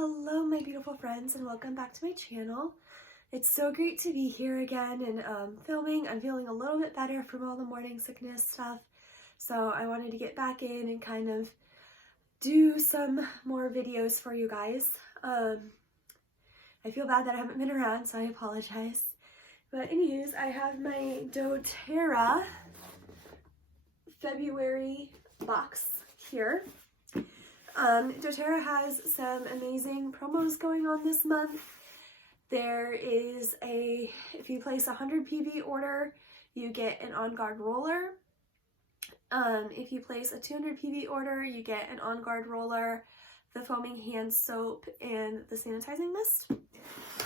Hello my beautiful friends and welcome back to my channel. It's so great to be here again and filming. I'm feeling a little bit better from all the morning sickness stuff, so I wanted to get back in and kind of do some more videos for you guys. I feel bad that I haven't been around, so I apologize. But anyways, I have my doTERRA February box here. doTERRA has some amazing promos going on this month. There is if you place a 100 PV order, you get an On Guard roller. If you place a 200 PV order, you get an On Guard roller, the foaming hand soap, and the sanitizing mist.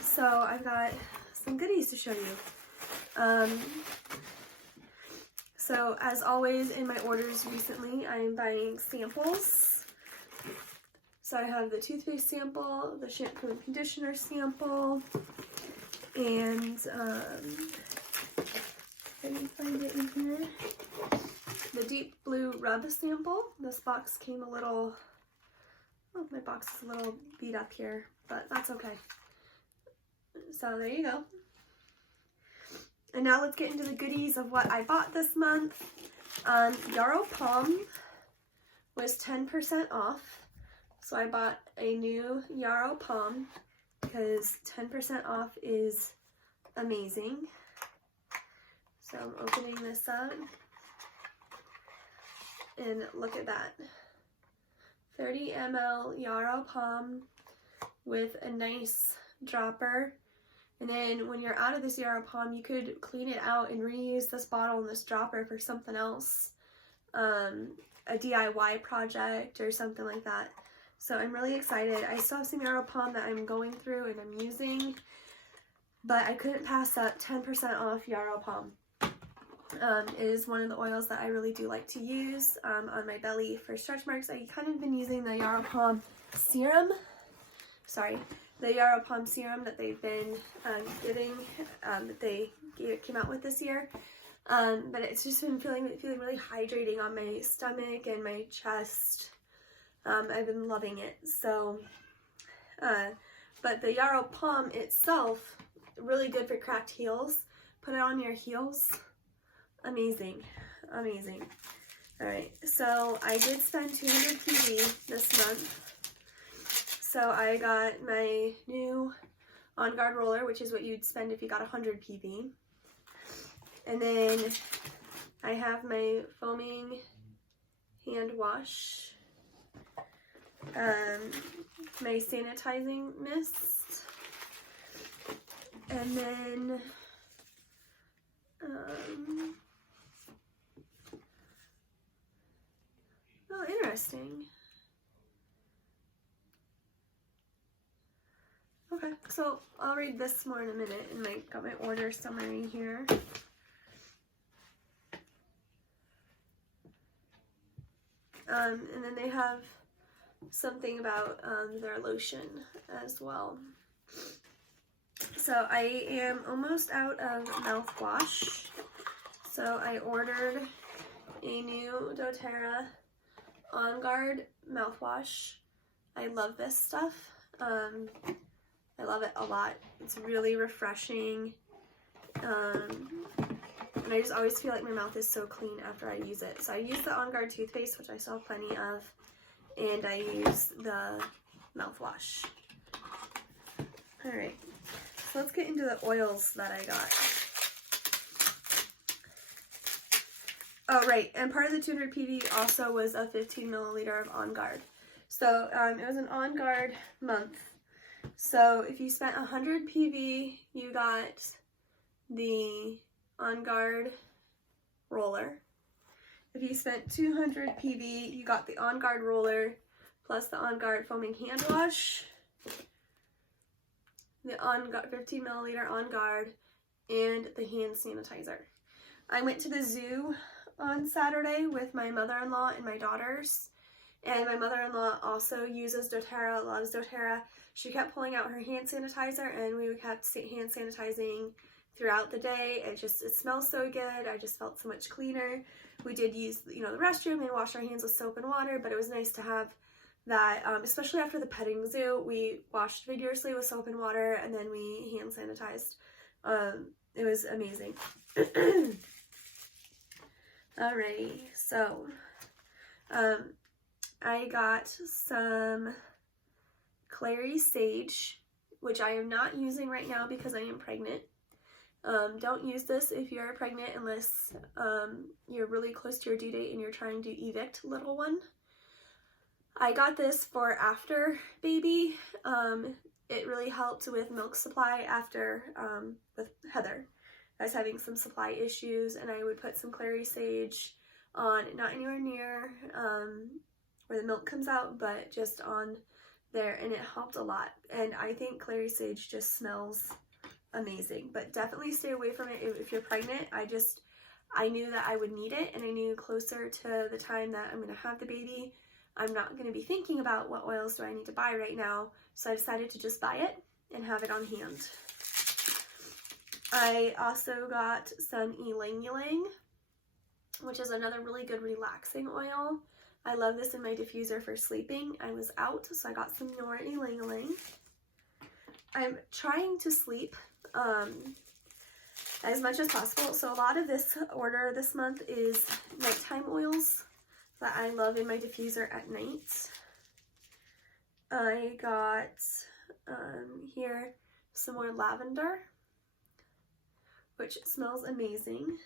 So I've got some goodies to show you. So as always in my orders recently, I am buying samples. So I have the toothpaste sample, the shampoo and conditioner sample, and let me find it in here, the deep blue rub sample. This box came a little, oh, my box is a little beat up here, but that's okay. So there you go. And now let's get into the goodies of what I bought this month. Yarrow Palm was 10% off. So I bought a new Yarrow Palm because 10% off is amazing. So I'm opening this up and look at that. 30 ml Yarrow Palm with a nice dropper. And then when you're out of this Yarrow Palm, you could clean it out and reuse this bottle and this dropper for something else. A DIY project or something like that. So I'm really excited. I still have some Yarrow Palm that I'm going through and I'm using, but I couldn't pass up 10% off Yarrow Palm. It is one of the oils that I really do like to use on my belly for stretch marks. I kind of been using the Yarrow Palm serum. The Yarrow Palm serum that they've been giving, that they came out with this year. But it's just been feeling really hydrating on my stomach and my chest. I've been loving it. So, but the Yarrow Palm itself, really good for cracked heels. Put it on your heels. Amazing. Amazing. Alright, so I did spend 200 PV this month. So I got my new On Guard roller, which is what you'd spend if you got 100 PV. And then I have my foaming hand wash, my sanitizing mist, and then oh, interesting. Okay, so I'll read this more in a minute, and I got my order summary here. And then they have something about their lotion as well. So I am almost out of mouthwash. So I ordered a new doTERRA On Guard mouthwash. I love this stuff. I love it a lot. It's really refreshing. And I just always feel like my mouth is so clean after I use it. So I use the On Guard toothpaste, which I still have plenty of, and I use the mouthwash. Alright, so let's get into the oils that I got. Oh, right, and part of the 200 PV also was a 15 milliliter of On Guard. So it was an On Guard month. So if you spent 100 PV, you got the On Guard roller. If you spent 200 PV, you got the On Guard roller plus the On Guard foaming hand wash, the On Guard 15 milliliter On Guard, and the hand sanitizer. I went to the zoo on Saturday with my mother-in-law and my daughters, and my mother-in-law also uses doTERRA, loves doTERRA. She kept pulling out her hand sanitizer, and we kept hand sanitizing throughout the day. It smells so good. I just felt so much cleaner. We did use, the restroom and wash our hands with soap and water, but it was nice to have that, especially after the petting zoo, we washed vigorously with soap and water, and then we hand sanitized. It was amazing. Alrighty, so I got some clary sage, which I am not using right now because I am pregnant. Don't use this if you're pregnant unless you're really close to your due date and you're trying to evict little one. I got this for after baby. It really helped with milk supply after with Heather. I was having some supply issues, and I would put some clary sage on, not anywhere near where the milk comes out, but just on there, and it helped a lot. And I think clary sage just smells amazing, but definitely stay away from it if you're pregnant. I knew that I would need it, and I knew closer to the time that I'm going to have the baby, I'm not going to be thinking about what oils do I need to buy right now, so I decided to just buy it and have it on hand. I also got some ylang ylang, which is another really good relaxing oil. I love this in my diffuser for sleeping. I was out, so I got some more ylang ylang. I'm trying to sleep as much as possible, so a lot of this order this month is nighttime oils that I love in my diffuser at night. I got here some more lavender, which smells amazing.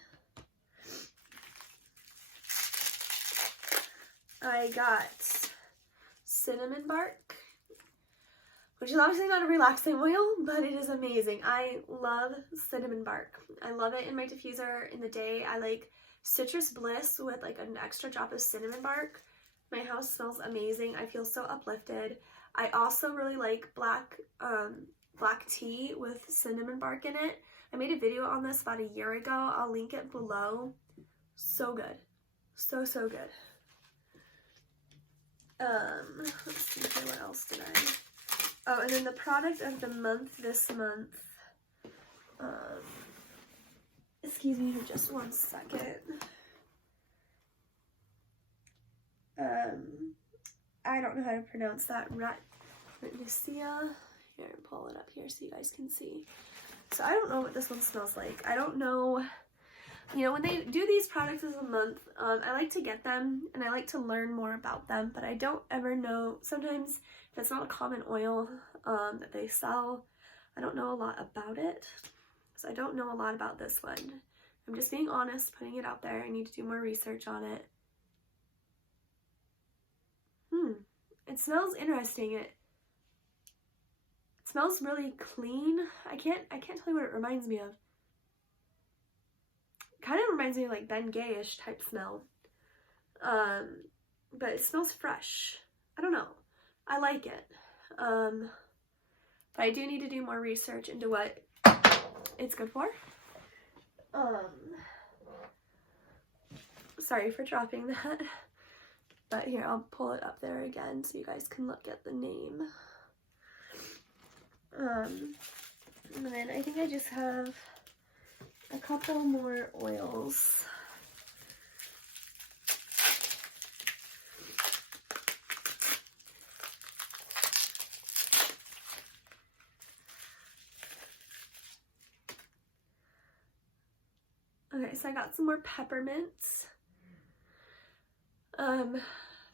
I got cinnamon bark, which is obviously not a relaxing oil, but it is amazing. I love cinnamon bark. I love it in my diffuser in the day. I like citrus bliss with like an extra drop of cinnamon bark. My house smells amazing. I feel so uplifted. I also really like black tea with cinnamon bark in it. I made a video on this about a year ago. I'll link it below. So good. So good. Let's see here, what else did I... Oh, and then the product of the month this month. Excuse me for just one second. I don't know how to pronounce that. Ratnicia. Here, pull it up here so you guys can see. So I don't know what this one smells like. I don't know. You know, when they do these products as a month, I like to get them and I like to learn more about them, but I don't ever know. Sometimes if it's not a common oil that they sell, I don't know a lot about it. So I don't know a lot about this one. I'm just being honest, putting it out there. I need to do more research on it. It smells interesting. It smells really clean. I can't tell you what it reminds me of. Kind of reminds me of like Ben Gay-ish type smell. But it smells fresh. I don't know. I like it. But I do need to do more research into what it's good for. Sorry for dropping that. But here, I'll pull it up there again so you guys can look at the name. And then I think I just have a couple more oils. Okay, so I got some more peppermints.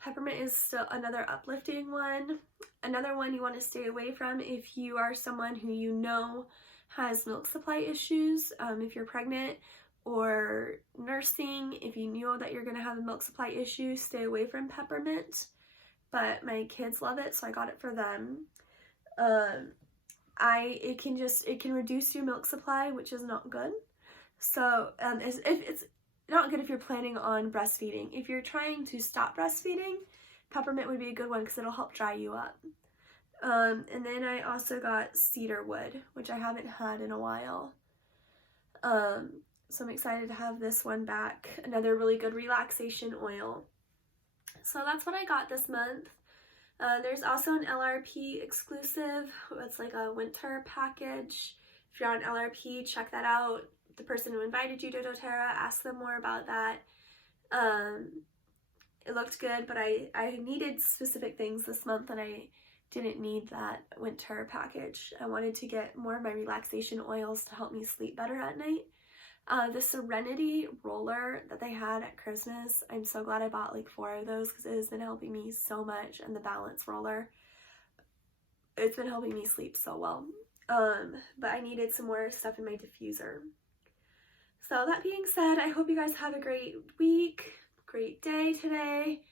Peppermint is still another uplifting one. Another one you want to stay away from if you are someone who you know has milk supply issues. If you're pregnant or nursing, if you know that you're going to have a milk supply issue, stay away from peppermint. But my kids love it, so I got it for them. It can reduce your milk supply, which is not good. So it's not good if you're planning on breastfeeding. If you're trying to stop breastfeeding, peppermint would be a good one because it'll help dry you up. And then I also got cedar wood, which I haven't had in a while. So I'm excited to have this one back. Another really good relaxation oil. So that's what I got this month. There's also an LRP exclusive. It's like a winter package. If you're on LRP, check that out. The person who invited you to doTERRA, ask them more about that. it looked good, but I needed specific things this month, and I didn't need that winter package. I wanted to get more of my relaxation oils to help me sleep better at night. The Serenity roller that they had at Christmas, I'm so glad I bought like 4 of those because it has been helping me so much. And the balance roller, it's been helping me sleep so well. But I needed some more stuff in my diffuser. So that being said, I hope you guys have a great week, great day today.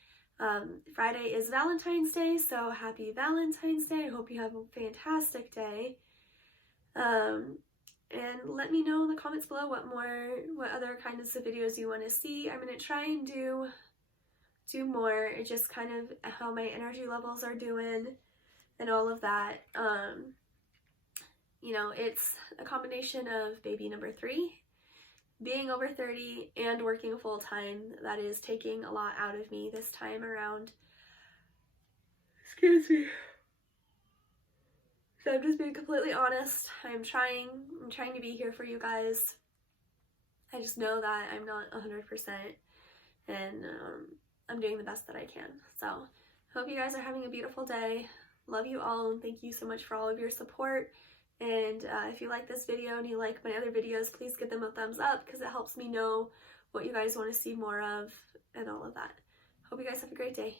Friday is Valentine's Day, so happy Valentine's Day. I hope you have a fantastic day. And let me know in the comments below what other kinds of videos you want to see. I'm going to try and do more, just kind of how my energy levels are doing and all of that. You know, it's a combination of baby number 3, being over 30, and working full time. That is taking a lot out of me this time around. Excuse me. So I'm just being completely honest. I'm trying to be here for you guys. I just know that I'm not 100%, and I'm doing the best that I can. So hope you guys are having a beautiful day. Love you all, and thank you so much for all of your support. And if you like this video and you like my other videos, please give them a thumbs up because it helps me know what you guys want to see more of and all of that. Hope you guys have a great day.